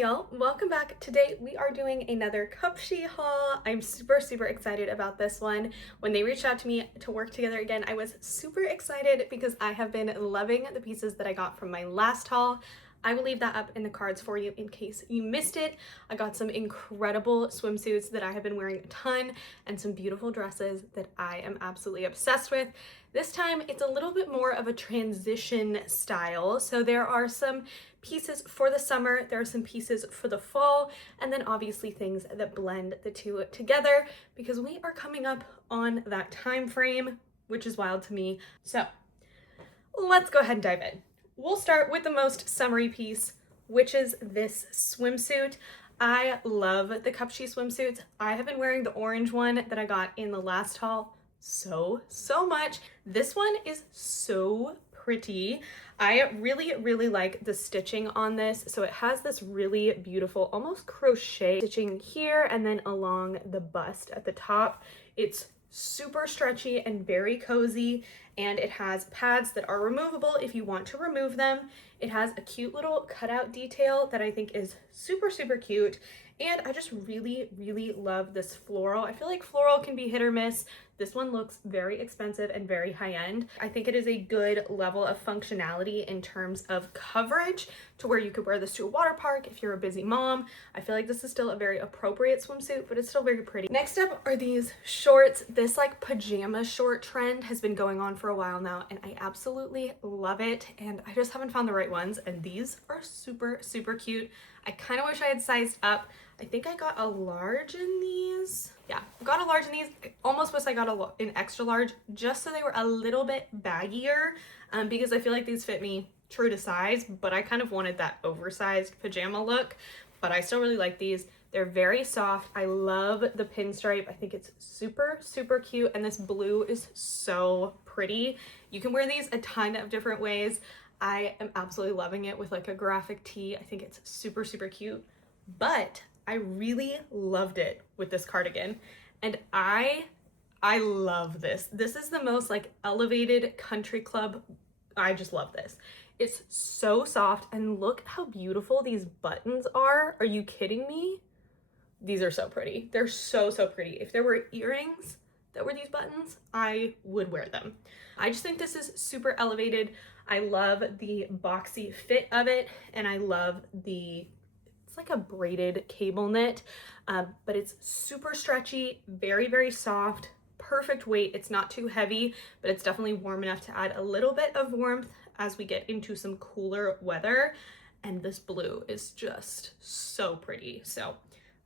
Hey y'all, welcome back. Today we are doing another Cupshe haul. I'm super excited about this one. When they reached out to me to work together again, I was super excited because I have been loving the pieces that I got from my last haul. I will leave that up in the cards for you in case you missed it. I got some incredible swimsuits that I have been wearing a ton and some beautiful dresses that I am absolutely obsessed with. This time it's a little bit more of a transition style. So there are some pieces for the summer, there are some pieces for the fall, and then obviously things that blend the two together because we are coming up on that time frame, which is wild to me. So let's go ahead and dive in. We'll start with the most summery piece, which is this swimsuit. I love the Cupshe swimsuits. I have been wearing the orange one that I got in the last haul so much. This one is so pretty. I really like the stitching on this. So it has this really beautiful, almost crochet stitching here and then along the bust at the top. It's super stretchy and very cozy, and it has pads that are removable if you want to remove them. It has a cute little cutout detail that I think is super cute, and I just really love this floral. I feel like floral can be hit or miss. This one looks very expensive and very high-end. I think it is a good level of functionality in terms of coverage to where you could wear this to a water park if you're a busy mom. I feel like this is still a very appropriate swimsuit, but it's still very pretty. Next up are these shorts. This like pajama short trend has been going on for a while now, and I absolutely love it, and I just haven't found the right ones, and these are super cute. I kind of wish I had sized up. I think I got a large in these. Yeah, got a large in these. I almost wish I got an extra large just so they were a little bit baggier because I feel like these fit me true to size, but I kind of wanted that oversized pajama look, but I still really like these. They're very soft. I love the pinstripe. I think it's super cute, and this blue is so pretty. You can wear these a ton of different ways. I am absolutely loving it with like a graphic tee. I think it's super cute, but I really loved it with this cardigan, and I love this. This is the most like elevated country club. I just love this. It's so soft, and look how beautiful these buttons are. Are you kidding me? These are so pretty. They're so pretty. If there were earrings that were these buttons, I would wear them. I just think this is super elevated. I love the boxy fit of it, and I love it's like a braided cable knit, but it's super stretchy, very soft, perfect weight. It's not too heavy, but it's definitely warm enough to add a little bit of warmth as we get into some cooler weather. And this blue is just so pretty. So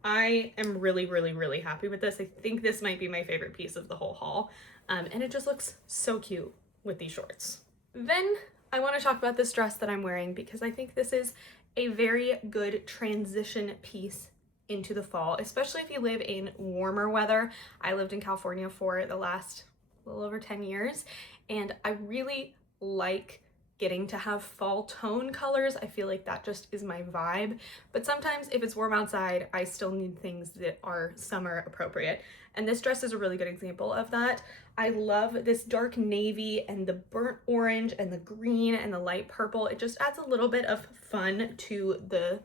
I am really happy with this. I think this might be my favorite piece of the whole haul. And it just looks so cute with these shorts. Then I want to talk about this dress that I'm wearing because I think this is a very good transition piece into the fall, especially if you live in warmer weather. I lived in California for the last little over 10 years, and I really like getting to have fall tone colors. I feel like that just is my vibe, but sometimes if it's warm outside, I still need things that are summer appropriate. And this dress is a really good example of that. I love this dark navy and the burnt orange and the green and the light purple. It just adds a little bit of fun to the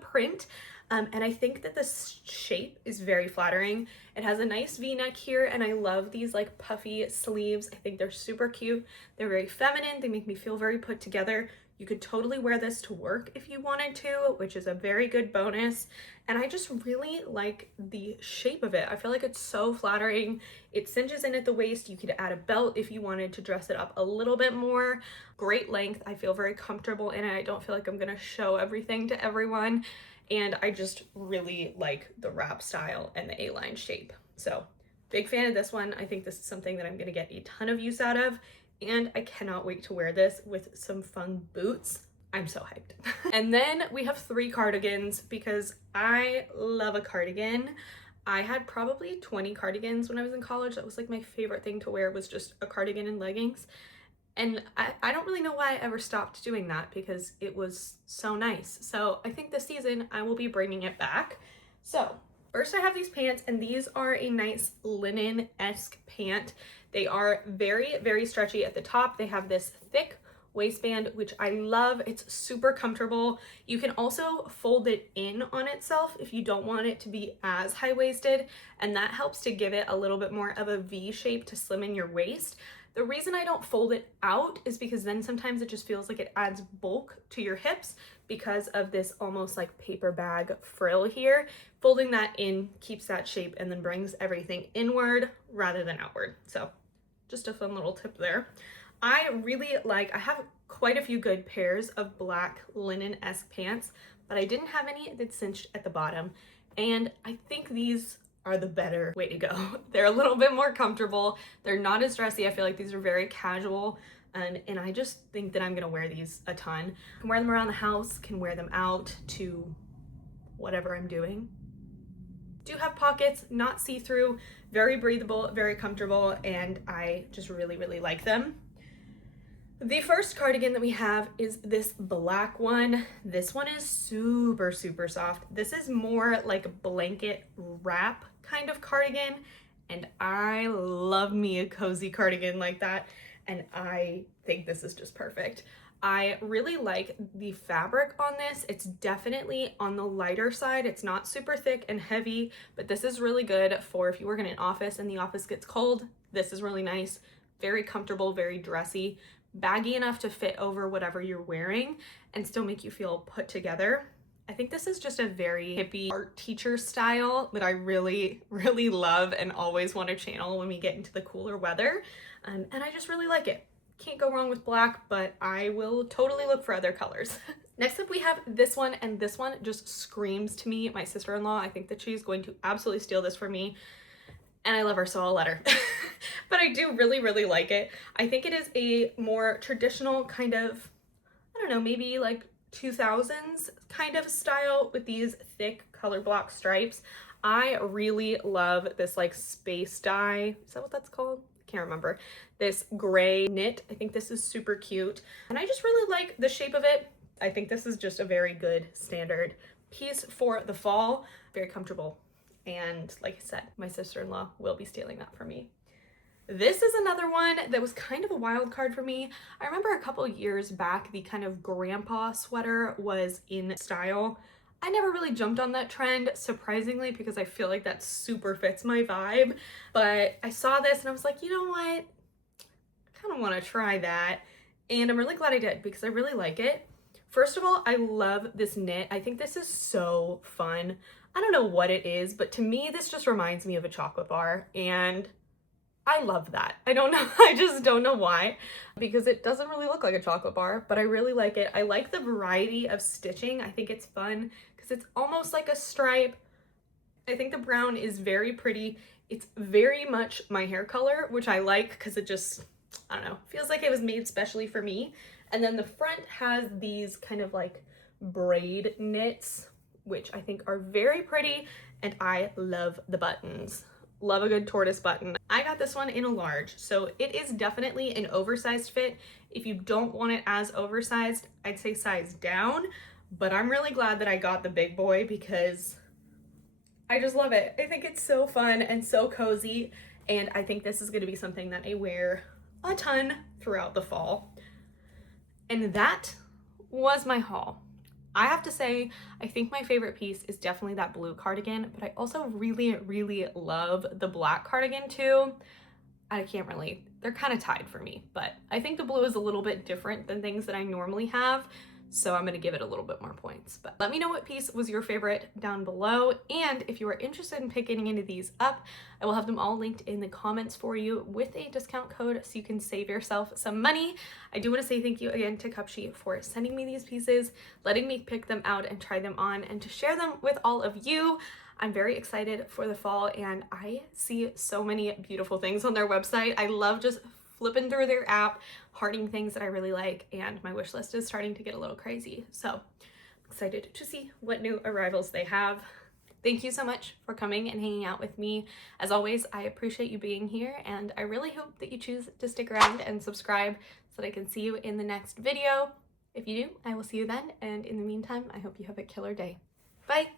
print. And I think that this shape is very flattering. It has a nice V-neck here, and I love these like puffy sleeves. I think they're super cute. They're very feminine. They make me feel very put together. You could totally wear this to work if you wanted to, which is a very good bonus. And I just really like the shape of it. I feel like it's so flattering. It cinches in at the waist. You could add a belt if you wanted to dress it up a little bit more. Great length. I feel very comfortable in it. I don't feel like I'm gonna show everything to everyone. And I just really like the wrap style and the A-line shape. So big fan of this one. I think this is something that I'm gonna get a ton of use out of, and I cannot wait to wear this with some fun boots. I'm so hyped. And then we have 3 cardigans because I love a cardigan. I had probably 20 cardigans when I was in college. That was like my favorite thing to wear, was just a cardigan and leggings. And I don't really know why I ever stopped doing that because it was so nice. So I think this season I will be bringing it back. So first I have these pants, and these are a nice linen-esque pant. They are very stretchy at the top. They have this thick waistband, which I love. It's super comfortable. You can also fold it in on itself if you don't want it to be as high-waisted, and that helps to give it a little bit more of a V shape to slim in your waist. The reason I don't fold it out is because then sometimes it just feels like it adds bulk to your hips because of this almost like paper bag frill here. Folding that in keeps that shape and then brings everything inward rather than outward. So just a fun little tip there. I have quite a few good pairs of black linen-esque pants, but I didn't have any that cinched at the bottom. And I think these are the better way to go. They're a little bit more comfortable. They're not as dressy. I feel like these are very casual. And I just think that I'm gonna wear these a ton. I can wear them around the house, can wear them out to whatever I'm doing. Do have pockets, not see-through, very breathable, very comfortable, and I just really, really like them. The first cardigan that we have is this black one. This one is super, super soft. This is more like a blanket wrap kind of cardigan, and I love me a cozy cardigan like that. And I think this is just perfect. I really like the fabric on this. It's definitely on the lighter side. It's not super thick and heavy, but this is really good for if you work in an office and the office gets cold. This is really nice, very comfortable, very dressy, baggy enough to fit over whatever you're wearing and still make you feel put together. I think this is just a very hippie art teacher style that I really, really love and always want to channel when we get into the cooler weather. And I just really like it. Can't go wrong with black, but I will totally look for other colors. Next up we have this one, and this one just screams to me my sister-in-law. I think that she's going to absolutely steal this from me, and I love her, so I'll let her. But I do really, really like it. I think it is a more traditional kind of, I don't know, maybe like 2000s kind of style with these thick color block stripes. I really love this like space dye. Is that what that's called? Can't remember. This gray knit. I think this is super cute, and I just really like the shape of it. I think this is just a very good standard piece for the fall. Very comfortable, and like I said, my sister-in-law will be stealing that from me. This is another one that was kind of a wild card for me. I remember a couple years back the kind of grandpa sweater was in style. I never really jumped on that trend, surprisingly, because I feel like that super fits my vibe. But I saw this and I was like, you know what? I kind of want to try that. And I'm really glad I did because I really like it. First of all, I love this knit. I think this is so fun. I don't know what it is, but to me, this just reminds me of a chocolate bar. And I love that. I don't know. I just don't know why, because it doesn't really look like a chocolate bar, but I really like it. I like the variety of stitching. I think it's fun because it's almost like a stripe. I think the brown is very pretty. It's very much my hair color, which I like because it just, I don't know, feels like it was made specially for me. And then the front has these kind of like braid knits, which I think are very pretty, and I love the buttons. Love a good tortoise button. I got this one in a large, so it is definitely an oversized fit. If you don't want it as oversized, I'd say size down, but I'm really glad that I got the big boy because I just love it. I think it's so fun and so cozy, and I think this is gonna be something that I wear a ton throughout the fall. And that was my haul. I have to say, I think my favorite piece is definitely that blue cardigan, but I also really, really love the black cardigan too. I can't really, they're kind of tied for me, but I think the blue is a little bit different than things that I normally have, so I'm gonna give it a little bit more points. But let me know what piece was your favorite down below, and if you are interested in picking any of these up, I will have them all linked in the comments for you with a discount code so you can save yourself some money. I do want to say thank you again to CUPSHE for sending me these pieces, letting me pick them out and try them on, and to share them with all of you. I'm very excited for the fall, and I see so many beautiful things on their website. I love just flipping through their app, hearting things that I really like, and my wish list is starting to get a little crazy. So I'm excited to see what new arrivals they have. Thank you so much for coming and hanging out with me. As always, I appreciate you being here, and I really hope that you choose to stick around and subscribe so that I can see you in the next video. If you do, I will see you then, and in the meantime, I hope you have a killer day. Bye!